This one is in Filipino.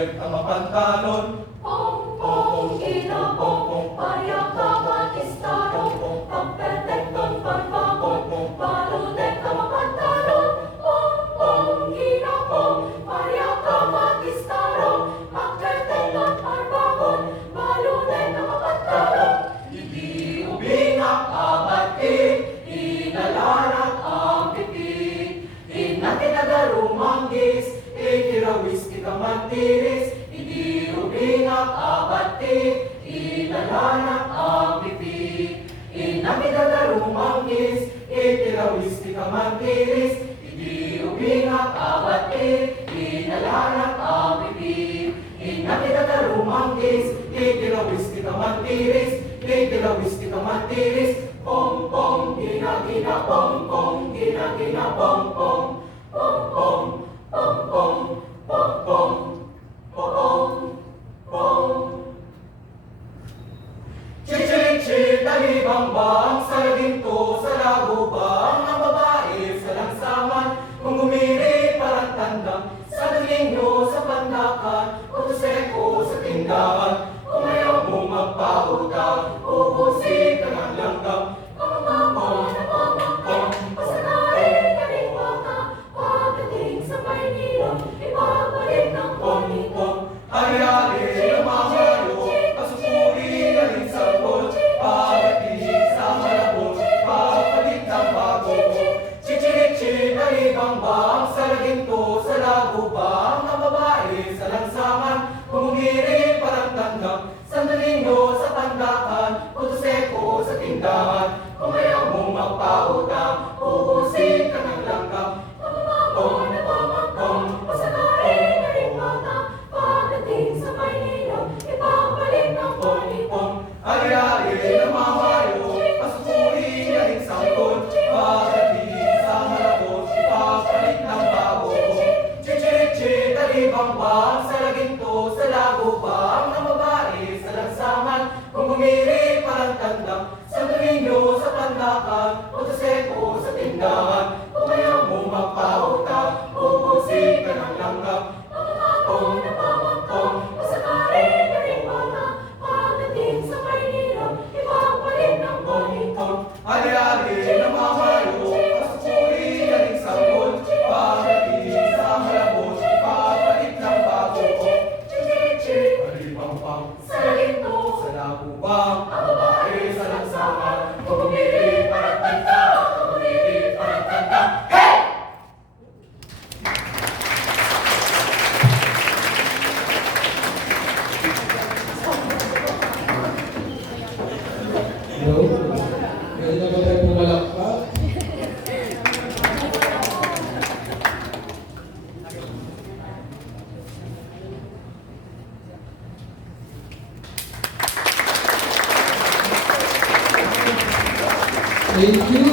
rekta mapantalon. Pong-pong, ginapong, payakaman, istarong, pang-pertektong pagbangon, balunet na mapantalon. Pong-pong, ginapong, payakaman, istarong, pang-pertektong pagbangon, balunet na mapantalon. Hindi ubingak abatik, inalarak ang pipik. Inatinagarumangis, ikirawis ikamantiris. Hindi ubingak abatik, inalarak ang pipik. Inatinagarumangis, ikirawis ikamantiris. Hindi ubingak abatik, inalarak ang pipik. Inatinagarumangis, ikirawis ikamantiris. Ikirawis ikamantiris. Pong-pong, gina-gina, pong-pong, gina-gina, pong-pong. Pong-pong, pong-pong, pong-pong, pong-pong, pong. Chichirik-chik, talibang-bang, sa laginto, sa lagubang, ang babae sa langsaman. Kung gumiri, parang tandang, sa dalinyo, sa pandakan, utuseko sa tindahan. Kung ayaw mo magpautang, ubusin ka ng langgam. Pamamamon na pamangkin, pasakain na rin baka, pagdating sa Maynila, ibabalik ng pong-pong. Hayari ang mamayo, pasupuri na rin sa bot. Pagdating sa malabot, papalit ng bago. Chichirik-chik, talibang-bang, sa laginto, sa lagubang, ang babae sa langsaman. Kung umiri, parang tanggap, sandaling nyo sa pandakan, utuseko sa tindahan. Kung ayaw mo magpautang, ubusin ka ng langgam. Pamamamon na pamangkin, pasakain na rin baka, pagdating sa Maynila, ibabalik ng pong-pong. Hayari ang mamayo, pasupuri na rin sangkot. Pagdating sa malabot, papalit ng bago. Chichirik-chik, talibang-bang, sa laginto, sa lagubang, ang babae sa langsaman. Kung gumiri, parang tandang, sa dominyo, sa pandakan, utuseko sa tindahan. Kung ayaw mo magpautang, ubusin ka ng langgam. Pamamamon na pamangkin, pasakain na rin baka, pagdating sa Maynila, ibabalik ng pong-pong. Hayari ang mamayo, pasupuri na rin sangkot. Pagdating sa malabot, papalit ng bago. Chichirik-chik, Talibang-bang, sa laginto, sa lagubang, ang babae sa langsaman. kung umiri parang tanda, kung umiri parang tanda. Hey! Hello? Pwede na ba tayo pumalakpak? Thank you.